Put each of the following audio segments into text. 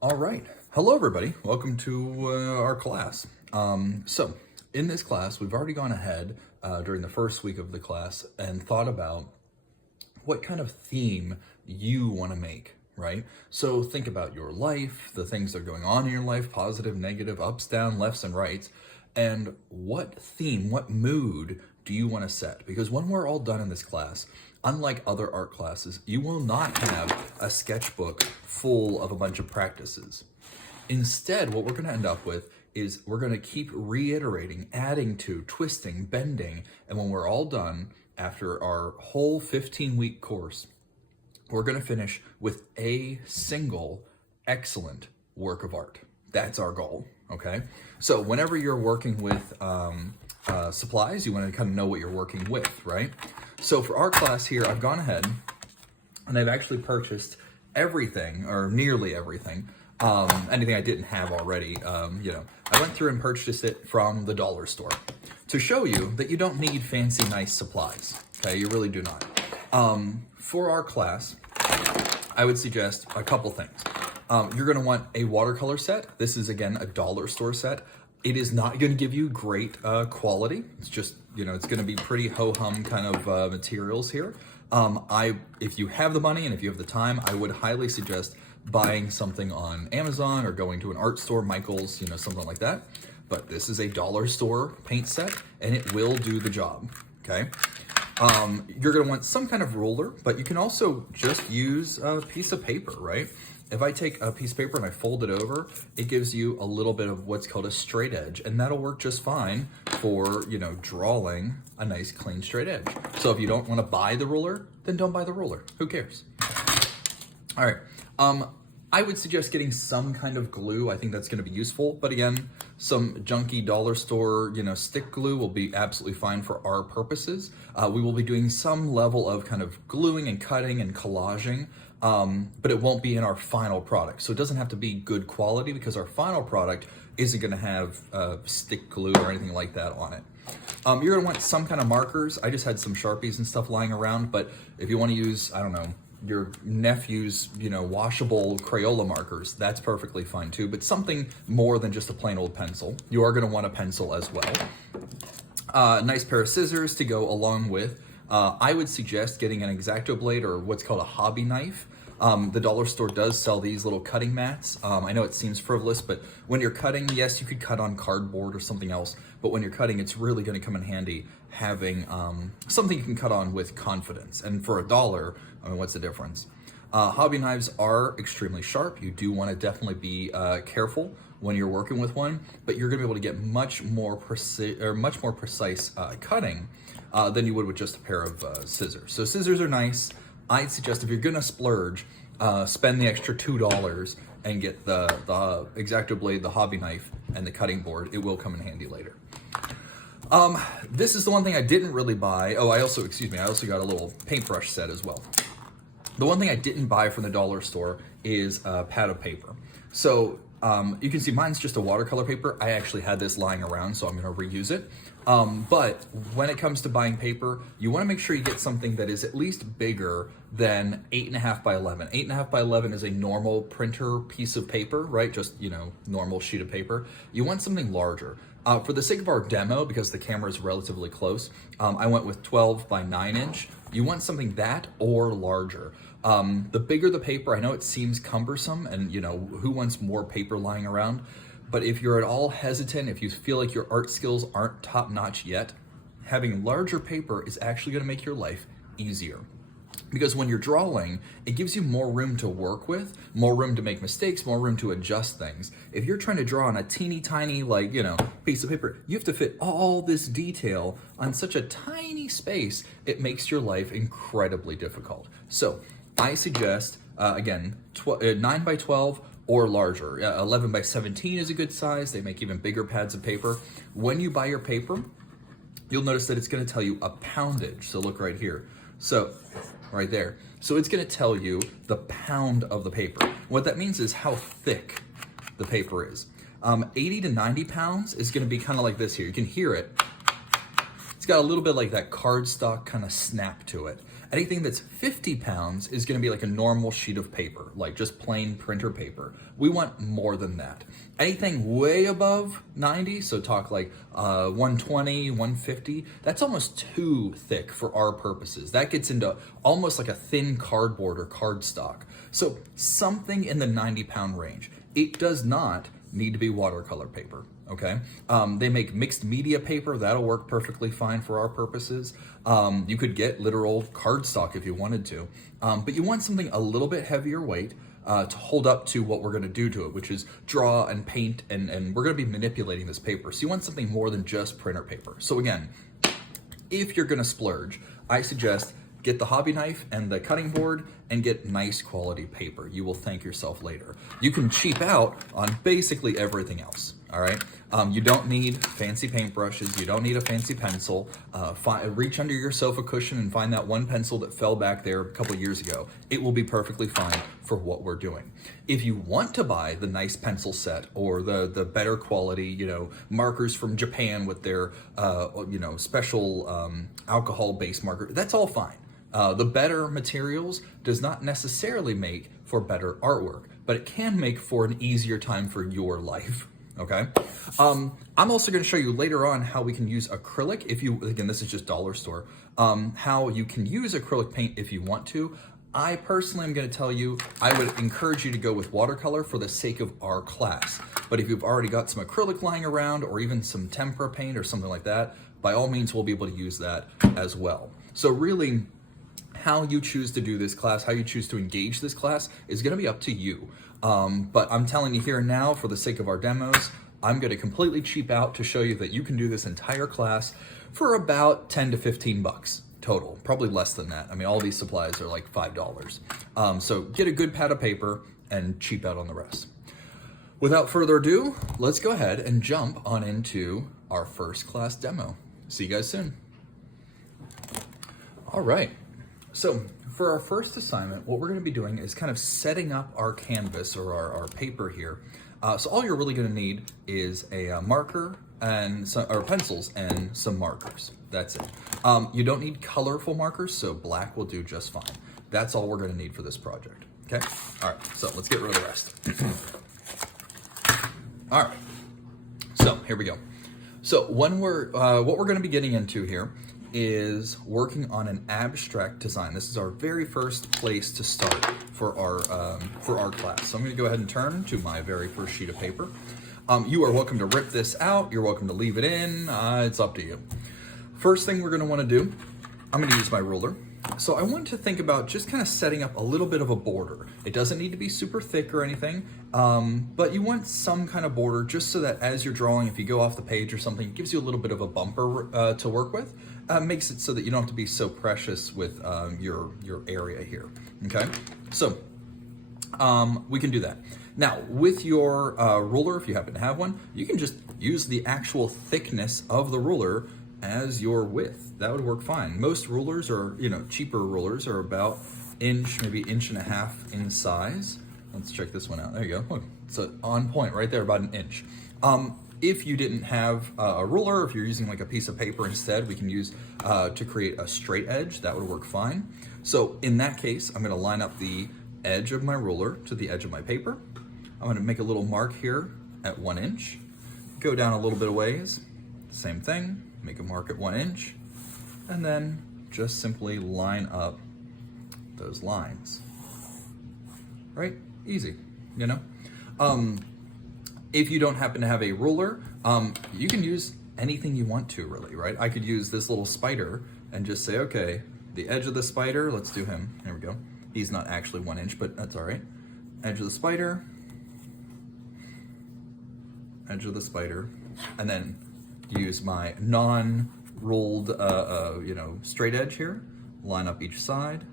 All right. Hello, everybody. Welcome to our class. So, in this class, we've already gone ahead during the first week of the class and thought about what kind of theme you want to make, right? So, think about your life, the things that are going on in your life, positive, negative, ups, down, lefts, and rights, and what theme, what mood do you want to set? Because when we're all done in this class, unlike other art classes, you will not have a sketchbook full of a bunch of practices. Instead, what we're going to end up with is we're going to keep reiterating, adding to, twisting, bending, and when we're all done, after our whole 15-week course, we're going to finish with a single excellent work of art. That's our goal, okay? So whenever you're working with supplies, you want to kind of know what you're working with, right? So for our class here, I've gone ahead and I've actually purchased everything, or nearly everything, anything I didn't have already. I went through and purchased it from the dollar store to show you that you don't need fancy, nice supplies, okay? You really do not. For our class, I would suggest a couple things. You're gonna want a watercolor set. This is, again, a dollar store set. It is not gonna give you great quality. It's just, it's gonna be pretty ho-hum kind of materials here. If you have the money and if you have the time, I would highly suggest buying something on Amazon or going to an art store, Michael's, something like that. But this is a dollar store paint set and it will do the job, okay? You're gonna want some kind of ruler, but you can also just use a piece of paper, right? If I take a piece of paper and I fold it over, it gives you a little bit of what's called a straight edge, and that'll work just fine for, drawing a nice clean straight edge. So if you don't want to buy the ruler, then don't buy the ruler. Who cares? All right. I would suggest getting some kind of glue. I think that's going to be useful. But again, some junky dollar store, stick glue will be absolutely fine for our purposes. We will be doing some level of kind of gluing and cutting and collaging, but it won't be in our final product. So it doesn't have to be good quality because our final product isn't going to have stick glue or anything like that on it. You're going to want some kind of markers. I just had some Sharpies and stuff lying around, but if you want to use, I don't know, your nephew's, washable Crayola markers, that's perfectly fine too, but something more than just a plain old pencil. You are gonna want a pencil as well. A nice pair of scissors to go along with. I would suggest getting an X-Acto blade or what's called a hobby knife. The dollar store does sell these little cutting mats. I know it seems frivolous, but when you're cutting, yes, you could cut on cardboard or something else, but when you're cutting, it's really gonna come in handy having something you can cut on with confidence. And for $1, what's the difference? Hobby knives are extremely sharp. You do want to definitely be careful when you're working with one, but you're going to be able to get much more precise cutting than you would with just a pair of scissors. So scissors are nice. I'd suggest if you're going to splurge, spend the extra $2 and get the X-Acto blade, the hobby knife, and the cutting board. It will come in handy later. This is the one thing I didn't really buy. Oh, I also got a little paintbrush set as well. The one thing I didn't buy from the dollar store is a pad of paper. So you can see mine's just a watercolor paper. I actually had this lying around, so I'm gonna reuse it. But when it comes to buying paper, you wanna make sure you get something that is at least bigger than 8.5 by 11. 8.5 by 11 is a normal printer piece of paper, right? Just, normal sheet of paper. You want something larger. For the sake of our demo, because the camera is relatively close, I went with 12 by 9 inch. You want something that or larger. The bigger the paper, I know it seems cumbersome and who wants more paper lying around, but if you're at all hesitant, if you feel like your art skills aren't top notch yet, having larger paper is actually gonna make your life easier. Because when you're drawing, it gives you more room to work with, more room to make mistakes, more room to adjust things. If you're trying to draw on a teeny tiny, piece of paper, you have to fit all this detail on such a tiny space, it makes your life incredibly difficult. So I suggest, again, 9 by 12 or larger. 11 by 17 is a good size. They make even bigger pads of paper. When you buy your paper, you'll notice that it's gonna tell you a poundage. So look right here. So right there. So it's gonna tell you the pound of the paper. What that means is how thick the paper is. 80 to 90 pounds is gonna be kind of like this here. You can hear it. It's got a little bit like that cardstock kind of snap to it. Anything that's 50 pounds is gonna be like a normal sheet of paper, like just plain printer paper. We want more than that. Anything way above 90, so talk like 120, 150, that's almost too thick for our purposes. That gets into almost like a thin cardboard or cardstock. So something in the 90-pound range. It does not need to be watercolor paper, okay? They make mixed media paper, that'll work perfectly fine for our purposes. You could get literal cardstock if you wanted to, but you want something a little bit heavier weight to hold up to what we're gonna do to it, which is draw and paint, and we're gonna be manipulating this paper. So you want something more than just printer paper. So again, if you're gonna splurge, I suggest get the hobby knife and the cutting board and get nice quality paper. You will thank yourself later. You can cheap out on basically everything else, all right? You don't need fancy paintbrushes. You don't need a fancy pencil. Reach under your sofa cushion and find that one pencil that fell back there a couple years ago. It will be perfectly fine for what we're doing. If you want to buy the nice pencil set or the better quality, markers from Japan with their, special alcohol-based marker, that's all fine. The better materials does not necessarily make for better artwork, but it can make for an easier time for your life, okay? I'm also gonna show you later on how we can use acrylic again, this is just dollar store, how you can use acrylic paint if you want to. I personally am gonna tell you, I would encourage you to go with watercolor for the sake of our class. But if you've already got some acrylic lying around or even some tempera paint or something like that, by all means, we'll be able to use that as well. So really, how you choose to do this class, how you choose to engage this class is gonna be up to you. But I'm telling you here now, for the sake of our demos, I'm gonna completely cheap out to show you that you can do this entire class for about 10 to 15 bucks total, probably less than that. I mean, all these supplies are like $5. So get a good pad of paper and cheap out on the rest. Without further ado, let's go ahead and jump on into our first class demo. See you guys soon. All right. So for our first assignment, what we're gonna be doing is kind of setting up our canvas or our paper here. So all you're really gonna need is a marker and or pencils and some markers. That's it. You don't need colorful markers, so black will do just fine. That's all we're gonna need for this project, okay? All right, so let's get rid of the rest. All right, so here we go. So what we're gonna be getting into here is working on an abstract design. This is our very first place to start for our class. So I'm gonna go ahead and turn to my very first sheet of paper. You are welcome to rip this out. You're welcome to leave it in. It's up to you. First thing we're gonna wanna do, I'm gonna use my ruler. So I want to think about just kind of setting up a little bit of a border. It doesn't need to be super thick or anything, but you want some kind of border just so that as you're drawing, if you go off the page or something, it gives you a little bit of a bumper to work with. Makes it so that you don't have to be so precious with your area here, okay? So we can do that. Now, with your ruler, if you happen to have one, you can just use the actual thickness of the ruler as your width. That would work fine. Most rulers are, cheaper rulers are about inch, maybe inch and a half in size. Let's check this one out. There you go. Look, it's on point right there, about an inch. If you didn't have a ruler, if you're using like a piece of paper instead, we can use to create a straight edge. That would work fine. So in that case, I'm gonna line up the edge of my ruler to the edge of my paper. I'm gonna make a little mark here at 1 inch, go down a little bit of ways, same thing, make a mark at 1 inch, and then just simply line up those lines. Right? Easy, If you don't happen to have a ruler, you can use anything you want to, really, right? I could use this little spider and just say, okay, the edge of the spider, let's do him. There we go. He's not actually 1 inch, but that's all right. Edge of the spider, and then use my non-ruled, straight edge here, line up each side,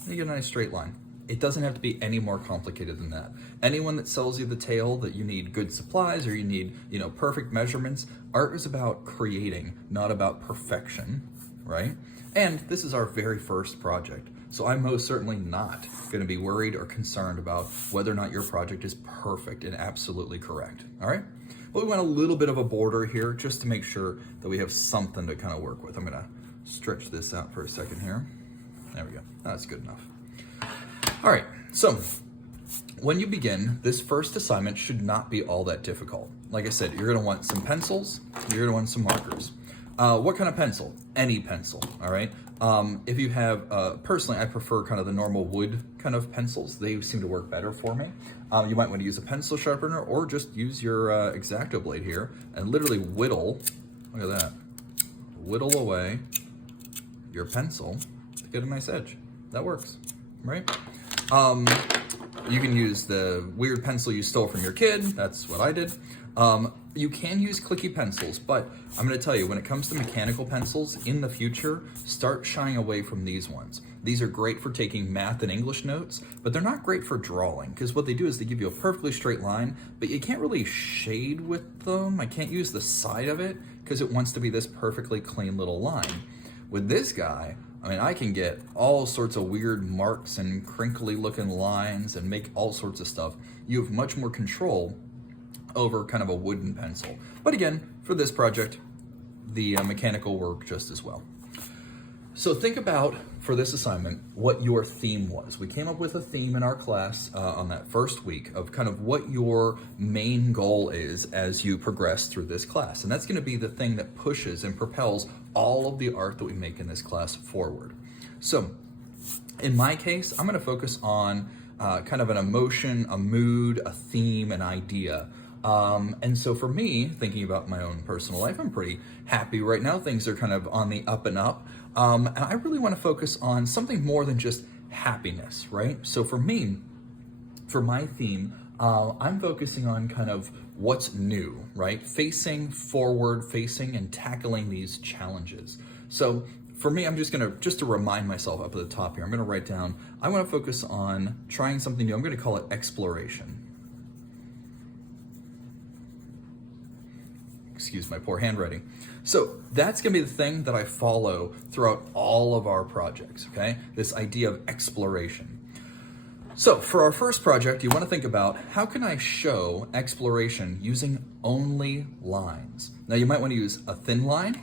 and you get a nice straight line. It doesn't have to be any more complicated than that. Anyone that sells you the tale that you need good supplies or you need, perfect measurements, art is about creating, not about perfection, right? And this is our very first project. So I'm most certainly not gonna be worried or concerned about whether or not your project is perfect and absolutely correct, all right? But we want a little bit of a border here just to make sure that we have something to kind of work with. I'm gonna stretch this out for a second here. There we go. That's good enough. All right, so when you begin, this first assignment should not be all that difficult. Like I said, you're gonna want some pencils, you're gonna want some markers. What kind of pencil? Any pencil, all right? If you have, personally, I prefer kind of the normal wood kind of pencils. They seem to work better for me. You might want to use a pencil sharpener or just use your X-Acto blade here and literally whittle, look at that, whittle away your pencil to get a nice edge. That works, right? You can use the weird pencil you stole from your kid. That's what I did. You can use clicky pencils, but I'm going to tell you, when it comes to mechanical pencils in the future, start shying away from these ones. These are great for taking math and English notes, but they're not great for drawing, because what they do is they give you a perfectly straight line, but you can't really shade with them. I can't use the side of it because it wants to be this perfectly clean little line. With this guy, I mean, I can get all sorts of weird marks and crinkly looking lines and make all sorts of stuff. You have much more control over kind of a wooden pencil. But again, for this project, the mechanical work just as well. So think about, for this assignment, what your theme was. We came up with a theme in our class on that first week of kind of what your main goal is as you progress through this class. And that's gonna be the thing that pushes and propels all of the art that we make in this class forward. So in my case, I'm gonna focus on kind of an emotion, a mood, a theme, an idea. And so for me, thinking about my own personal life, I'm pretty happy right now. Things are kind of on the up and up. And I really want to focus on something more than just happiness, right? So for me, for my theme, I'm focusing on kind of what's new, right? Facing forward, facing and tackling these challenges. So for me, I'm just to remind myself up at the top here, I'm gonna write down, I wanna focus on trying something new. I'm gonna call it exploration. Excuse my poor handwriting. So that's gonna be the thing that I follow throughout all of our projects, okay? This idea of exploration. So for our first project, you wanna think about, how can I show exploration using only lines? Now you might wanna use a thin line,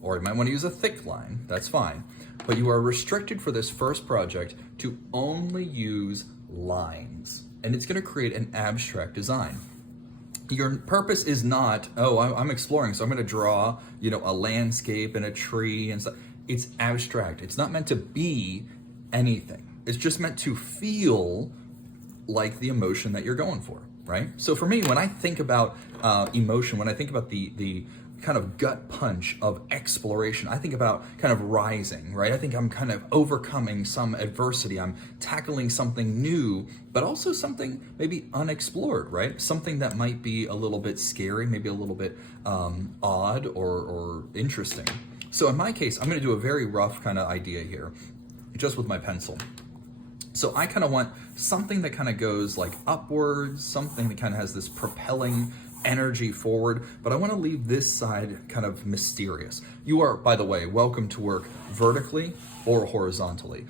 or you might wanna use a thick line, that's fine. But you are restricted for this first project to only use lines. And it's gonna create an abstract design. Your purpose is not, oh, I'm exploring, so I'm gonna draw, you know, a landscape and a tree and stuff. It's abstract. It's not meant to be anything. It's just meant to feel like the emotion that you're going for, right? So for me, when I think about emotion, when I think about the kind of gut punch of exploration, I think about kind of rising, right? I think I'm kind of overcoming some adversity. I'm tackling something new, but also something maybe unexplored, right? Something that might be a little bit scary, maybe a little bit odd or interesting. So in my case, I'm gonna do a very rough kind of idea here, just with my pencil. So I kind of want something that kind of goes like upwards, something that kind of has this propelling energy forward, but I want to leave this side kind of mysterious. You are, by the way, welcome to work vertically or horizontally.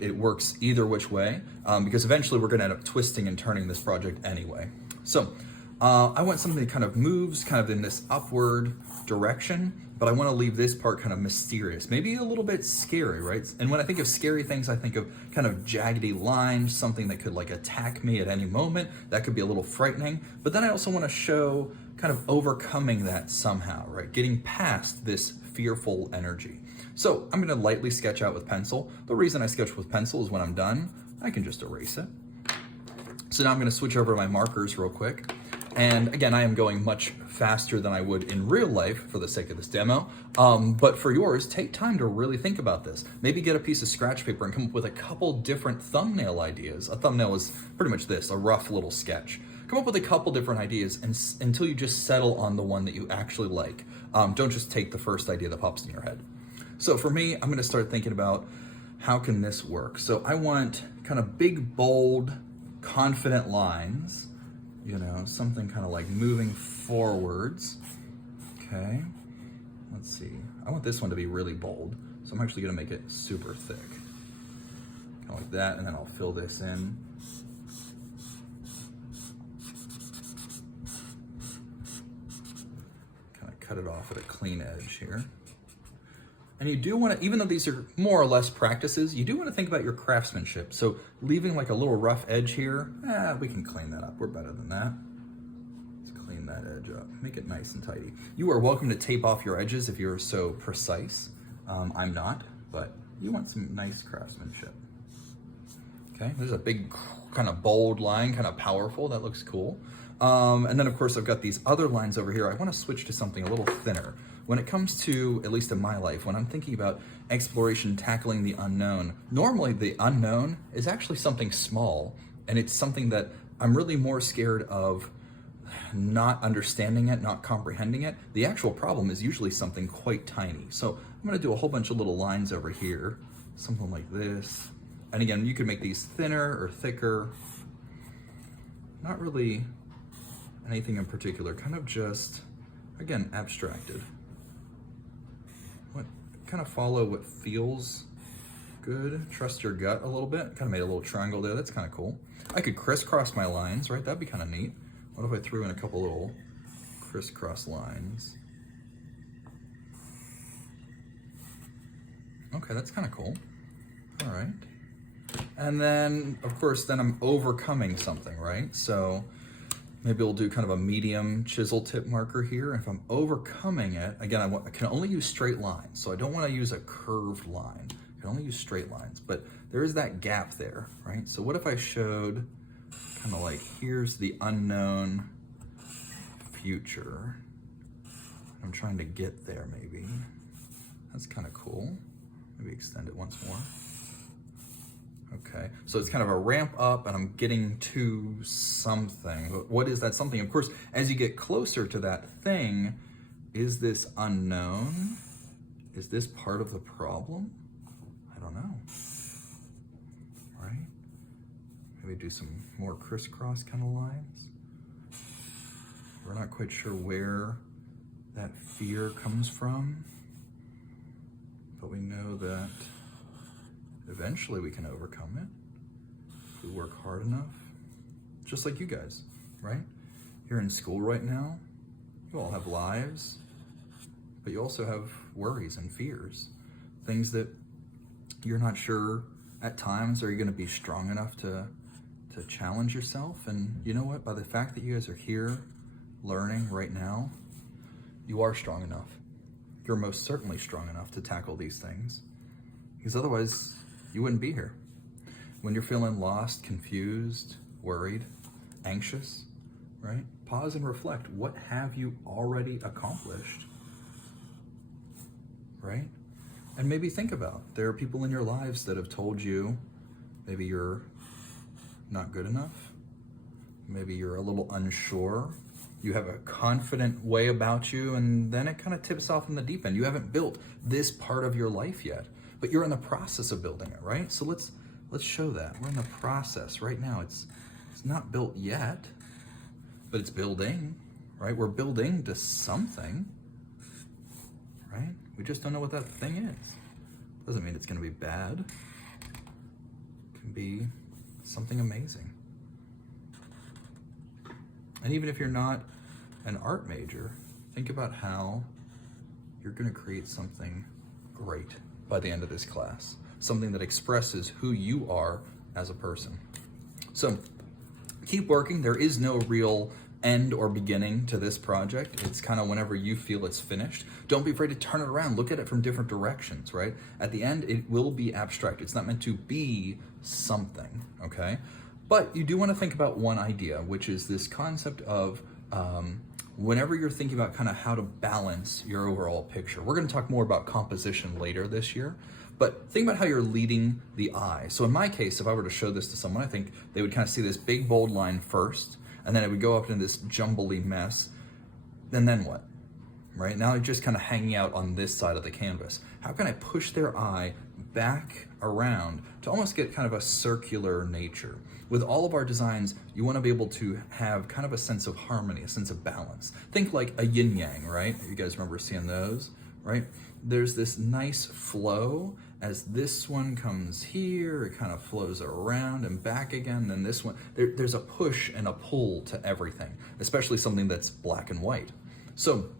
It works either which way, because eventually we're going to end up twisting and turning this project anyway. So I want something that kind of moves kind of in this upward direction, but I want to leave this part kind of mysterious, maybe a little bit scary, right? And when I think of scary things, I think of kind of jaggedy lines, something that could like attack me at any moment. That could be a little frightening, but then I also want to show kind of overcoming that somehow, right? Getting past this fearful energy. So I'm going to lightly sketch out with pencil. The reason I sketch with pencil is when I'm done, I can just erase it. So now I'm going to switch over to my markers real quick. And again, I am going much faster than I would in real life for the sake of this demo. But for yours, take time to really think about this. Maybe get a piece of scratch paper and come up with a couple different thumbnail ideas. A thumbnail is pretty much this, a rough little sketch. Come up with a couple different ideas until you just settle on the one that you actually like. Don't just take the first idea that pops in your head. So for me, I'm gonna start thinking about, how can this work? So I want kind of big, bold, confident lines. You know, something kind of like moving forwards. Okay, let's see. I want this one to be really bold, so I'm actually gonna make it super thick. Kind of like that, and then I'll fill this in. Kind of cut it off at a clean edge here. And you do want to, even though these are more or less practices, you do want to think about your craftsmanship. So leaving like a little rough edge here, we can clean that up. We're better than that. Let's clean that edge up, make it nice and tidy. You are welcome to tape off your edges if you're so precise. I'm not, but you want some nice craftsmanship. Okay, there's a big kind of bold line, kind of powerful. That looks cool. And then of course I've got these other lines over here. I want to switch to something a little thinner. When it comes to, at least in my life, when I'm thinking about exploration, tackling the unknown, normally the unknown is actually something small, and it's something that I'm really more scared of not understanding it, not comprehending it. The actual problem is usually something quite tiny. So I'm gonna do a whole bunch of little lines over here, something like this. And again, you can make these thinner or thicker. Not really anything in particular, kind of just, again, abstracted. What kind of follow what feels good, trust your gut a little bit. Kind of made a little triangle there, that's kind of cool. I could crisscross my lines, right? That'd be kind of neat. What if I threw in a couple little crisscross lines? Okay, that's kind of cool. All right. And then, of course, then I'm overcoming something, right? So maybe we'll do kind of a medium chisel tip marker here. If I'm overcoming it, again, I can only use straight lines. So I don't want to use a curved line. I can only use straight lines, but there is that gap there, right? So what if I showed kind of like, here's the unknown future. I'm trying to get there maybe. That's kind of cool. Maybe extend it once more. Okay, so it's kind of a ramp up and I'm getting to something. But what is that something? Of course, as you get closer to that thing, is this unknown? Is this part of the problem? I don't know. Right? Maybe do some more crisscross kind of lines. We're not quite sure where that fear comes from, but we know that eventually we can overcome it if we work hard enough. Just like you guys, right? You're in school right now. You all have lives, but you also have worries and fears. Things that you're not sure at times, are you gonna be strong enough to challenge yourself? And you know what? By the fact that you guys are here learning right now, you are strong enough. You're most certainly strong enough to tackle these things, because otherwise you wouldn't be here. When you're feeling lost, confused, worried, anxious, right? Pause and reflect. What have you already accomplished, right? And maybe think about, there are people in your lives that have told you maybe you're not good enough. Maybe you're a little unsure. You have a confident way about you, and then it kind of tips off in the deep end. You haven't built this part of your life yet, but you're in the process of building it, right? So let's show that. We're in the process right now. It's not built yet, but it's building, right? We're building to something, right? We just don't know what that thing is. Doesn't mean it's gonna be bad. It can be something amazing. And even if you're not an art major, think about how you're gonna create something great by the end of this class, something that expresses who you are as a person. So keep working. There is no real end or beginning to this project. It's kind of whenever you feel it's finished. Don't be afraid to turn it around. Look at it from different directions, right? At the end, it will be abstract. It's not meant to be something, okay? But you do want to think about one idea, which is this concept of whenever you're thinking about kind of how to balance your overall picture. We're going to talk more about composition later this year, but think about how you're leading the eye. So in my case, if I were to show this to someone, I think they would kind of see this big bold line first, and then it would go up into this jumbly mess. And then what? Right? Now they're just kind of hanging out on this side of the canvas. How can I push their eye back around to almost get kind of a circular nature? With all of our designs, you want to be able to have kind of a sense of harmony, a sense of balance. Think like a yin yang, right? You guys remember seeing those, right? There's this nice flow as this one comes here, it kind of flows around and back again. Then this one, there's a push and a pull to everything, especially something that's black and white. So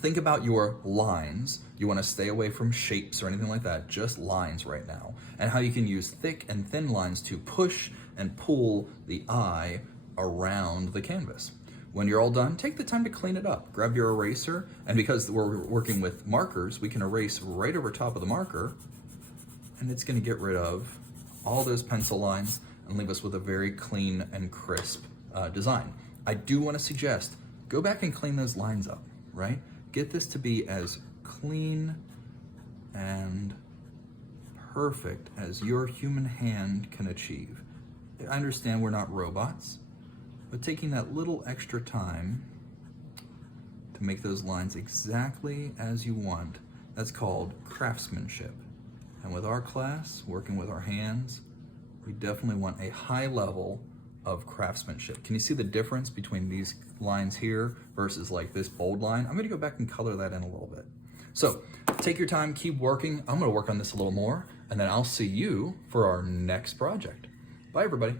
Think about your lines. You want to stay away from shapes or anything like that, just lines right now. And how you can use thick and thin lines to push and pull the eye around the canvas. When you're all done, take the time to clean it up. Grab your eraser, and because we're working with markers, we can erase right over top of the marker, and it's gonna get rid of all those pencil lines and leave us with a very clean and crisp design. I do wanna suggest, go back and clean those lines up, right? Get this to be as clean and perfect as your human hand can achieve. I understand we're not robots, but taking that little extra time to make those lines exactly as you want, that's called craftsmanship. And with our class, working with our hands, we definitely want a high level of craftsmanship. Can you see the difference between these lines here versus like this bold line? I'm gonna go back and color that in a little bit. So take your time, keep working. I'm gonna work on this a little more, and then I'll see you for our next project. Bye, everybody.